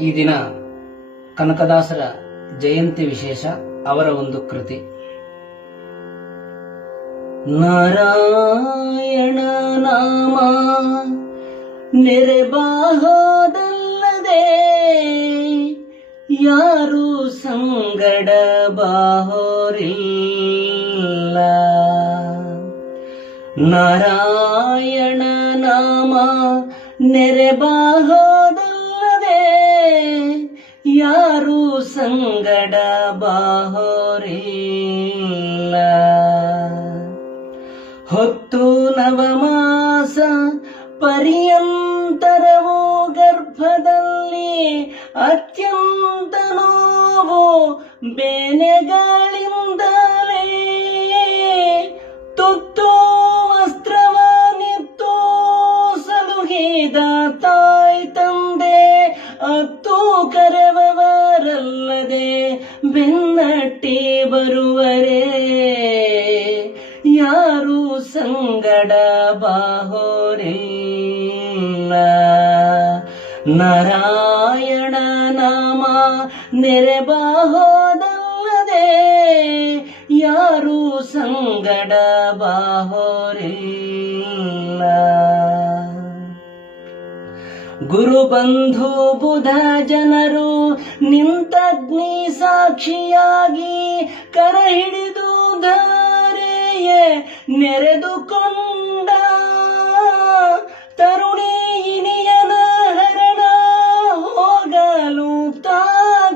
ಈ ದಿನ ಕನಕದಾಸರ ಜಯಂತಿ ವಿಶೇಷ ಅವರ ಒಂದು ಕೃತಿ. ನಾರಾಯಣ ನಾಮ ನೆರೆಬಾಹೋದಲ್ಲದೆ ಯಾರು ಸಂಗಡ ಬಾಹೋರಿಲ್ಲ. ನಾರಾಯಣ ನಾಮ ನೆರೆಬಾಹೋದಲ್ಲದೆ ಯಾರು ಸಂಗಡ ಬಾಹೋರಿಲ್ಲ ಹೊತ್ತು ನವಮಾಸ ಪರ್ಯಂತರವು ಗರ್ಭದಲ್ಲಿ ಅತ್ಯಂತ ನೋವು ಬೇನೆಗಳಿಂದಲೇ. ತುತ್ತು ವಸ್ತ್ರವನ್ನಿತ್ತು ಸಲುಹಿದ ತಾಯಿ ತಂದೆ ಅತ್ತು ಕರೆವರಲ್ಲದೆ ಬೆನ್ನಟ್ಟಿ ಬರುವರೇ. ಯಾರು ಸಂಗಡ ಬಾಹೋರಿಲ್ಲ. ನಾರಾಯಣ ನಾಮ ನೆರೆ ಬಾಹೋದಲ್ಲದೆ ಯಾರು ಸಂಗಡ ಬಾಹೋರಿಲ್ಲ. ಗುರು ಬಂಧು ಬುಧ ಜನರು ನಿಂತಗ್ನಿ ಸಾಕ್ಷಿಯಾಗಿ ಕರ ಹಿಡಿದು ಧಾರೆಯೇ ನೆರೆದುಕೊಂಡ. ತರುಣಿ ಇನಿಯನ ಹರಣ ಹೋಗಲು ತಾ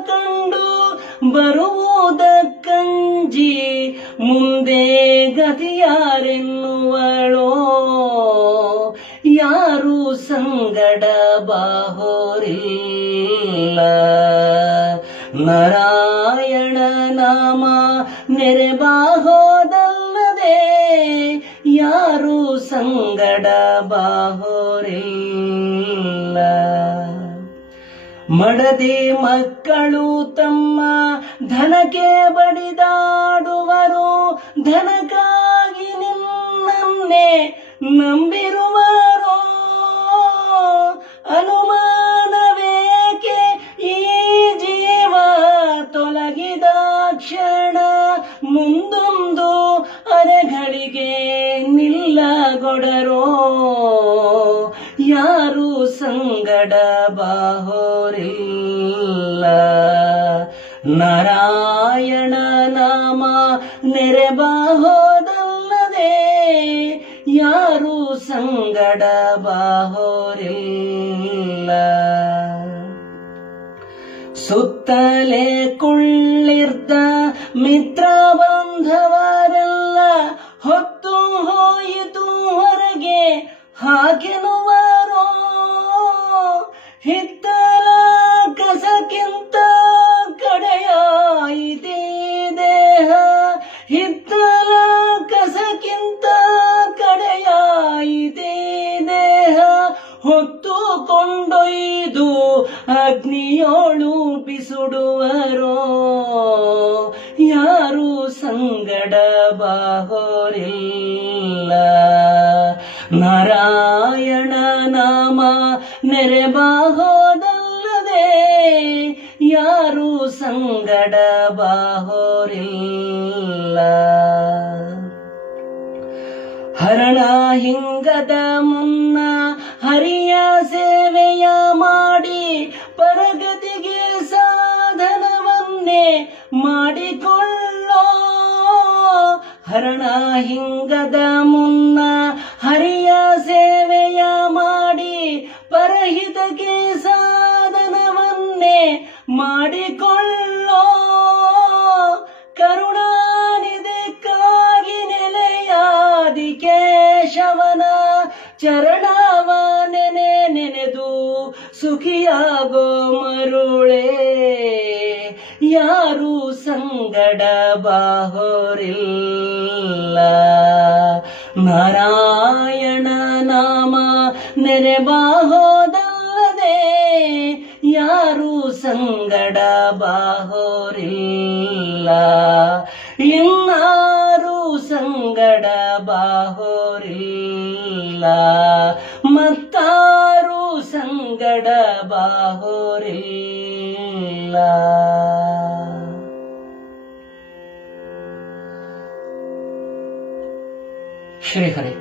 ಕಂಡು ಬರುವುದಕ್ಕಂಜಿ ಮುಂದೆ ಯಾರು ಸಂಗಡ ಬಾಹೋರಿಲ್ಲ. ನಾರಾಯಣ ನಾಮ ನೆರೆಬಾಹೋದಲ್ಲದೆ ಯಾರು ಸಂಗಡ ಬಾಹೋರಿಲ್ಲ. ಮಡದಿ ಮಕ್ಕಳು ತಮ್ಮ ಧನಕ್ಕೆ ಬಡಿದಾಡುವರು, ಧನಕ್ಕಾಗಿ ನಿನ್ನನ್ನೇ ನಂಬಿರುವರೋ. ಮುಂದೊಂದು ಅರೆಗಳಿಗೆ ನಿಲ್ಲಗೊಡರೋ. ಯಾರು ಸಂಗಡ ಬಾಹೋರಿಲ್ಲ. ನಾರಾಯಣ ನಾಮ ನೆರೆಬಾಹೋದಲ್ಲದೆ ಯಾರು ಸಂಗಡ ಬಾಹೋರಿಲ್ಲ. ಸುತ್ತಲೇ ಕುಳ್ಳಿರ್ದ ಮಿತ್ರ ಬಂಧವರೆಲ್ಲ ಹೊತ್ತು ಹೋಯಿತು ಹೊರಗೆ ಹಾಗೆನುವರೋ ಹಿತ್ತಲ ಕಸಕ್ಕಿಂತ ಕಡೆಯಾಯಿತೇ ದೇಹ? ಹಿತ್ತಲ ಕಸಕ್ಕಿಂತ ಕಡೆಯಾಯಿತೇ ದೇಹ? ಹೊತ್ತು ಅಗ್ನಿಯೋಳು ಬಿಸುಡುವರೋ ಯಾರು ಸಂಗಡ ಬಾಹೋರಿಲ್ಲ? ನಾರಾಯಣ ನಾಮ ನೆರೆಬಾಹೋದಲ್ಲದೆ ಯಾರು ಸಂಗಡ ಬಾಹೋರಿಲ್ಲ? ಹರಣ ಹಿಂಗದ ಮುನ್ನ ಹರಿಯ ಸೇವೆಯ ಮಾಡಿ ಮಾಡಿಕೊಳ್ಳೋ. ಹರಣ ಹಿಂಗದ ಮುನ್ನ ಹರಿಯ ಸೇವೆಯ ಮಾಡಿ ಪರಹಿತಕ್ಕೆ ಸಾಧನವನ್ನೇ ಮಾಡಿಕೊಳ್ಳೋ. ಕರುಣಾನಿದಕ್ಕಾಗಿ ನೆಲೆಯಾದಿ ಕೇಶವನ ಚರಣವ ನೆನೆ ನೆನೆದು ಸುಖಿಯಾಗೋ ಮರುಳೇ. ಯಾರು ಸಂಗಡ ಬಾಹೋರಿಲ್ಲ. ನಾರಾಯಣ ನಾಮ ನೆನೆಬಾಹೋದಲ್ಲದೆ ಯಾರು ಸಂಗಡ ಬಾಹೋರಿಲ್ಲ. ಇನ್ನಾರು ಸಂಗಡ ಬಾಹೋರಿಲ್ಲ. ಮತ್ತಾರು ಸಂಗಡ 去内科里